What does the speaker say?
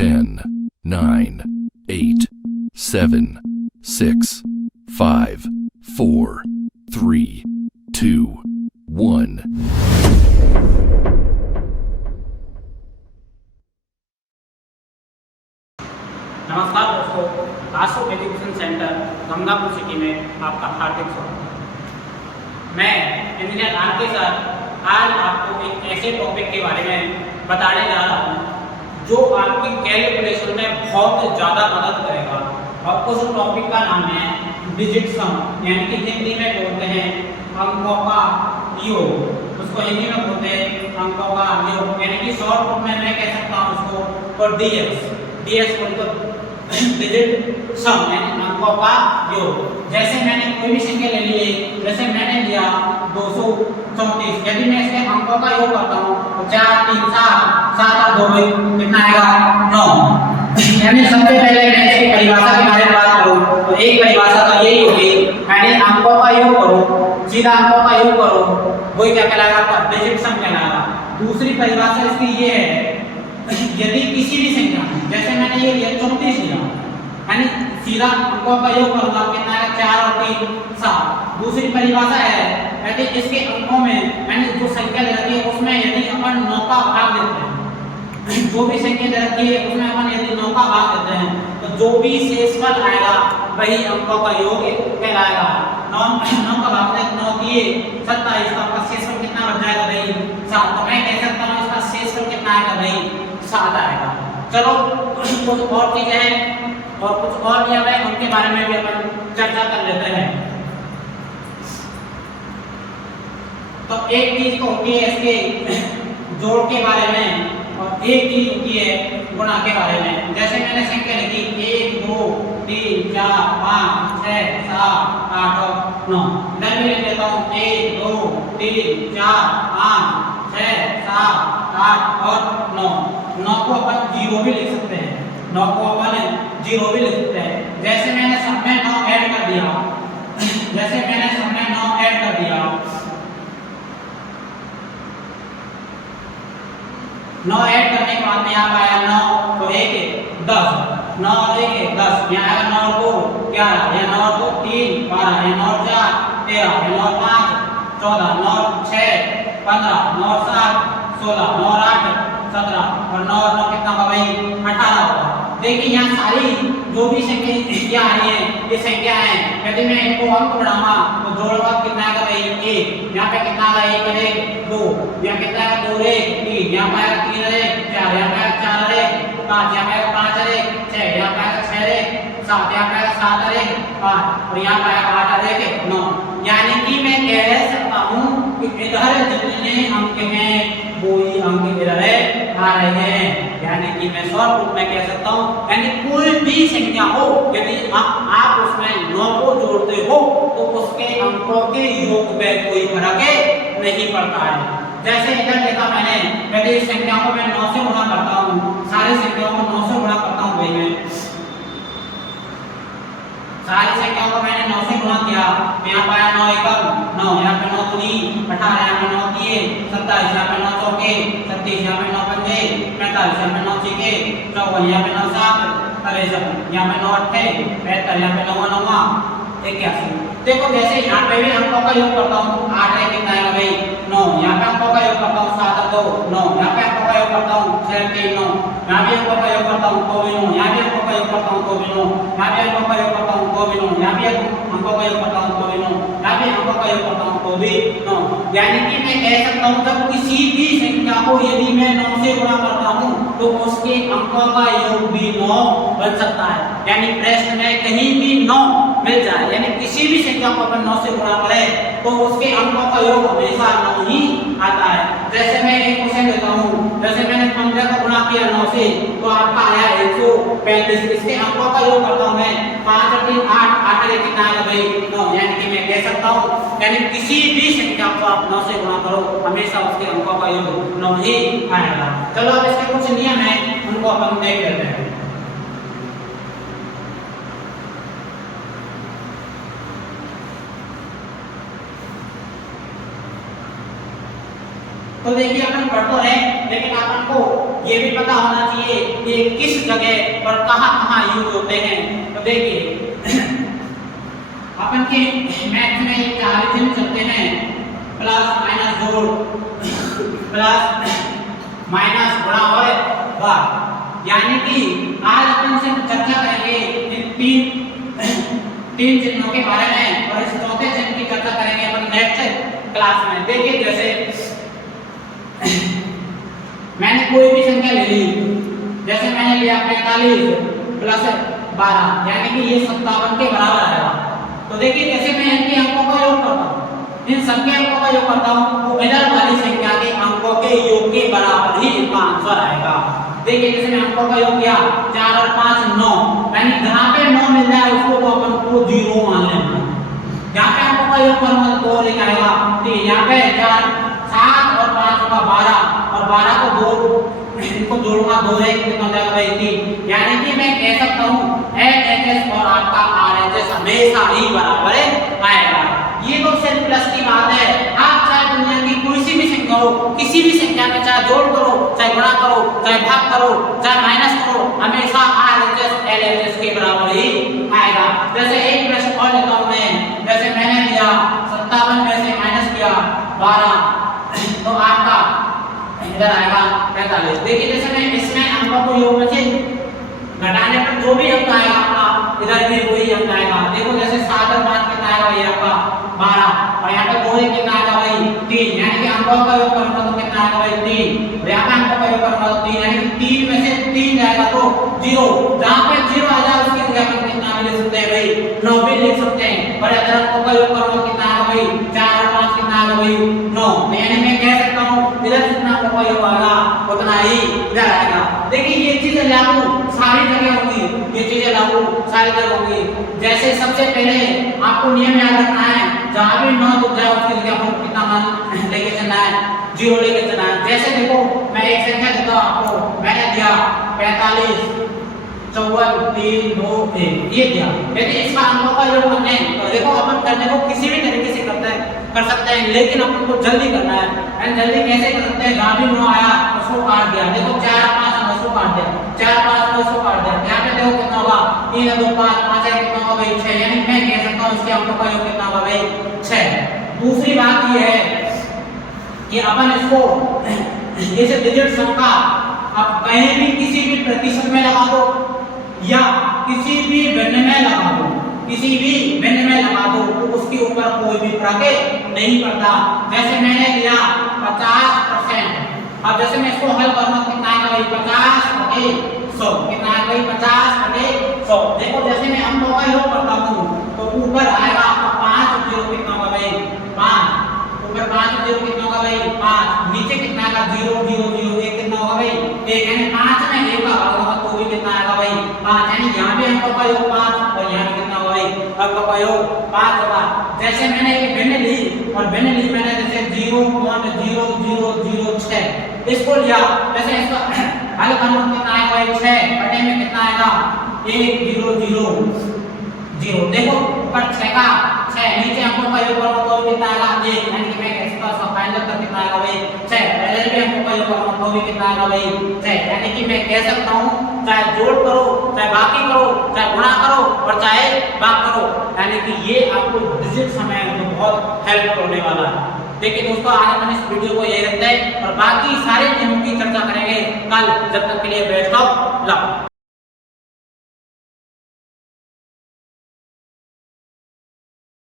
10, 9, 8, 7, 6, 5, 4, 3, 2, 1. नमस्कार दोस्तों, आशु education centre Gangapur city में आपका हार्दिक स्वागत है। मैं इंजीनियर आर के सर आज आपको एक ऐसे टॉपिक के बारे में बताने जा रहा हूँ जो आपकी कैलकुलेशन में बहुत ज़्यादा मदद करेगा और उस टॉपिक का नाम है डिजिट सम, यानी कि हिंदी में बोलते हैं अंकों का योग। उसको हिंदी में बोलते हैं अंकों का योग, यानी कि शॉर्ट रूप में मैं कह सकता हूँ उसको और डीएस बोलते डिजिट सम, यानी अंकों का योग। जैसे मैंने कोई भी संख्या ले ली, जैसे मैंने लिया 234, यदि मैं इसके अंकों का योग करता हूँ तो 4 3 7 7 और 2 कितना आएगा 9। यानी सबसे पहले मैं इसकी परिभाषा के बारे में बात करूँ तो एक परिभाषा तो यही होगी, यानी अंकों का योग करो, सीधा अंकों का योग करो, वही क्या कहलाएगा आपका डिजिट सम कहलाएगा। दूसरी परिभाषा इसकी ये है, यदि किसी भी संख्या में, जैसे मैंने ये लिया 34 लिया, यानी सीधा अंकों का योग करूंगा कितना है 4 और 3 7। दूसरी परिभाषा है यदि इसके अंकों में यानी जो संख्या दे रखी है उसमें यदि अपन 9 का भाग देते हैं, जो भी संख्या दे रखी है उसमें अपन यदि 9 का भाग देते हैं तो जो भी शेषफल आएगा वही अंकों का योग कहलाएगा। 9 का भाग देते 9 दिए 27, तो आपका शेषफल कितना बच जाएगा भाई 7। तो मैं कह सकता हूँ इसका शेषफल कितना आएगा भाई 7 आएगा। चलो कुछ और चीजें हैं और कुछ और नियम है, उनके बारे में भी अपन चर्चा कर लेते हैं। तो एक चीज तो होती है इसके जोड़ के बारे में और एक चीज होती है गुणा के बारे में। जैसे मैंने संख्या लिखी 1 2 3 4 5 6 7 8 और 9, इधर भी लिख देता हूँ 1 2 3 4 5 6 7 8 और 9। 9 को अपन 0 भी लिख सकते हैं, 9 को अपन 0 भी लिख सकते हैं। जैसे मैंने सब में 9 ऐड कर दिया, जैसे मैंने सब में 9 ऐड कर दिया, 9 ऐड करने के बाद में यहाँ आया 9 तो 1 10, 9 और 1 10, यहाँ आएगा 9 को 11, यहाँ 9 को 3 12, यहाँ 9 4 13, यहाँ 9 5 14, 9 6 15, 9 7 16, 9 8 17 और 9 9 कितना होगा भाई 18 होगा। देखिए यहाँ सारी जो भी संख्या आ रही है ये संख्या है, यदि मैं इनको अंक बढ़ाऊंगा तो जोड़ूंगा कितना आएगा भाई 1, यहाँ पे कितना आएगा 1 और 1 2, यहाँ कितना आएगा 2 और 1 3, यहाँ पे आएगा 3 और 1 4, यहाँ पे आएगा 4 और 1 5, यहाँ पे आएगा 5 और 1 6, यहाँ पे आएगा 6 और 1 7, यहाँ पे आएगा 7 और 1 5 और यहाँ पे आएगा 8 और 1 9। यानी कि मैं कह सकता हूँ कि इधर जितने अंक हैं वो ही अंक इधर आ रहे हैं। यानी कि मैं शॉर्ट रूप में कह सकता हूँ, यानी कोई भी संख्या हो यदि आप उसमें 9 को जोड़ते हो तो उसके अंकों के योग में कोई फर्क नहीं पड़ता है। जैसे इधर देखा मैंने, यदि इस संख्याओं को मैं 9 से गुणा करता हूँ, सारी संख्याओं को 9 से गुणा करता हूँ भाई, मैं सारी संख्याओं को मैंने 9 से गुणा किया, यहाँ पाया 9 एकम 9, यहाँ पे 9 दूनी 18, यहाँ पे 9 दिए 27, यहाँ पे 9 चौके 36, यहाँ पे 9 पंजे 45, यहाँ पे 9 छीके 54, यहाँ पे 9 7 63, यहाँ पे 9 अट्ठे 75, यहाँ पे 9 9 81। देखो जैसे यहाँ पे भी अंकों का योग करता हूँ 8 है कितना आएगा भाई 9, यहाँ पे अंकों का योग करता हूँ 7 और 2 9, यहाँ पे अंकों का योग करता हूँ 6 3 9, यहाँ भी अंकों का योग करता हूँ तो भी 9, यहाँ भी अंकों का योग करता हूँ तो भी 9, यहाँ भी अंकों का योग करता हूँ तो भी 9, यहाँ भी अंकों का योग करता हूँ तो भी 9, यहाँ भी अंकों का योग करता हूँ तो भी 9। यानी कि मैं कह सकता हूँ जब किसी भी संख्या को यदि मैं 9 से गुणा करता हूँ तो उसके अंकों का योग भी 9 बन सकता है। यानी प्रश्न में कहीं भी 9 मिल जाए, यानी किसी भी संख्या को अपन 9 से गुणा करें तो उसके अंकों का योग हमेशा 9 ही आता है। जैसे मैं एक क्वेश्चन देता हूँ, जैसे मैंने 15 का गुणा किया 9 से तो आपका आया 135, इसके अंकों का योग करता हूँ मैं 5 और 3 8 8 और 1 कितना आएगा भाई 9। यानी कि मैं कह सकता हूँ यानी किसी भी संख्या को आप 9 से गुणा करो हमेशा उसके अंकों का योग 9 ही आएगा। चलो अब इसके कुछ नियम है उनको अपन देख लेते हैं। तो देखिए अपन पढ़ तो रहे, लेकिन अपन को ये भी पता होना चाहिए कि ये किस जगह और कहाँ यूज होते हैं। तो देखिए अपन के मैथ में एक चार्ज चलते हैं, प्लस माइनस जोड़, प्लस माइनस गुणा और भाग। यानी कि आज अपन से चर्चा करेंगे इन तीन चिन्हों के बारे में, और इस चौथे चिन्ह की चर्चा करेंगे अपन नेक्स्ट क्लास में। देखिए जैसे मैंने कोई भी संख्या ले ली, जैसे मैंने लिया 45 प्लस 12, यानी कि ये 57 के बराबर आएगा। तो देखिए जैसे मैं इनके अंकों का योग करता हूँ, इन सबके अंकों का योग करता हूँ, तो इधर वाली संख्या के अंकों के योग के बराबर ही इनका आंसर आएगा। देखिए जैसे मैं अंकों का योग किया 4 और 5 9, यानी जहाँ पे 9 मिल जाए उसको तो अपन को 0 मान लेना। यहाँ पे अंकों का योग करूंगा तो 2 लिखा आएगा, ठीक है। यहाँ पे 4 7 और 5 होगा 12, और 12 को 2 इनको जोड़ूंगा 2 है कितना हो जाएगा भाई 3। यानी कि मैं कह सकता हूँ LHS और आपका RHS हमेशा ही बराबर आएगा। ये तो सिर्फ प्लस की बात है। आप चाहे दुनिया की कोई सी भी संख्या हो, किसी भी संख्या में चाहे जोड़ करो, चाहे गुणा करो, चाहे भाग करो, चाहे माइनस करो, हमेशा RHS LHS के बराबर ही आएगा। जैसे एक प्रश्न और लेता हूँ मैं, जैसे मैंने लिया 57 में से माइनस किया 12, तो आपका इधर आएगा 45। देखिए जैसे मैं इसमें अंकों को योग में से घटाने पर जो भी अंक आएगा आपका इधर भी वही अंक आएगा। देखो जैसे 7 और 5 कितना आएगा भाई आपका 12, और यहाँ पे 2 कितना आएगा भाई 3, यानी कि अंकों का योग करूंगा तो कितना आएगा भाई 3, और यहाँ पे अंकों का योग करूंगा तो 3, यानी कि 3 में से 3 जाएगा तो 0, जहाँ पे 0 आ जाए उसकी जगह पे कितना भी लिख सकते हैं भाई 9 भी लिख सकते हैं। और अगर अंकों का योग करूंगा कितना आएगा भाई 4 और 5 कितना आएगा भाई 9, यानी मैं कह सकता हूँ इधर जितना अंकों का योग आएगा उतना ही इधर आएगा। देखिए ये चीजें लागू सारी जगह होंगी, ये चीजें लागू सारी जगह होंगी। जैसे सबसे पहले आपको नियम याद रखना है, जहां भी 9 दिख जाए उसकी जगह आपको कितना मान लेके चलना है 0 लेके चलना है। जैसे देखो मैं एक संख्या देता हूं आपको, मैंने दिया 45 54 3 2 1 ये दिया, यदि इसका अंकों का योग करने तो देखो अपन करने को किसी भी तरीके से कर सकते हैं, लेकिन अपन को जल्दी करना है। एंड जल्दी कैसे कर सकते हैं, जहां भी 9 आया उसको काट दिया। देखो 4 5 उसको काट दिया, 4 5 उसको काट दिया। यहाँ पे देखो कितना होगा 3 2 5 5 है कितना होगा भाई 6, यानी मैं कह सकता हूँ इसके अंकों का योग कितना होगा भाई 6। दूसरी बात ये है कि अपन इसको जैसे डिजिट संख्या आप कहीं भी किसी भी प्रतिशत में लगा दो या किसी भी भिन्न में लगा दो, किसी भी भिन्न में लगा दो तो उसके ऊपर कोई भी फर्क नहीं पड़ता। जैसे मैंने लिया 50%, अब जैसे मैं इसको हल करूंगा कितना आएगा भाई 50/100, कितना आएगा भाई 50/100। देखो जैसे मैं अंकों का योग करता हूँ तो ऊपर आएगा आपका 5 0 कितना होगा भाई 5, ऊपर 5 0 कितना होगा भाई 5, नीचे कितना आएगा 0 0 0 1 कितना होगा भाई 1, यानी 5 में 1 का भाग होगा तो भी कितना आएगा भाई 5, यानी यहाँ भी अंकों का योग 5 और यहाँ भी कितना होगा भाई अंकों का योग 5 होगा। जैसे मैंने एक भिन्न ली और भिन्न ली मैंने जैसे 0.0006 इसको लिया, जैसे इसका हल करना कितना आएगा भाई 6 बटे में कितना आएगा 1 0 0 0। देखो ऊपर 6 का 6, नीचे अंकों का योग करो तो कितना आएगा 1, यानी कि मैं इसका फाइनल कर कितना आएगा भाई 6, पहले भी अंकों का योग करो तो भी कितना आएगा भाई 6, यानी कि मैं कह सकता हूँ चाहे जोड़ करो चाहे बाकी करो चाहे गुणा करो और चाहे भाग करो, यानी कि ये आपको डिजिट समय में बहुत हेल्प होने वाला है। देखिए दोस्तों आज अपन इस वीडियो को यही रखते हैं और बाकी सारे नियमों की चर्चा करेंगे कल। जब तक के लिए बेस्ट ऑफ लक।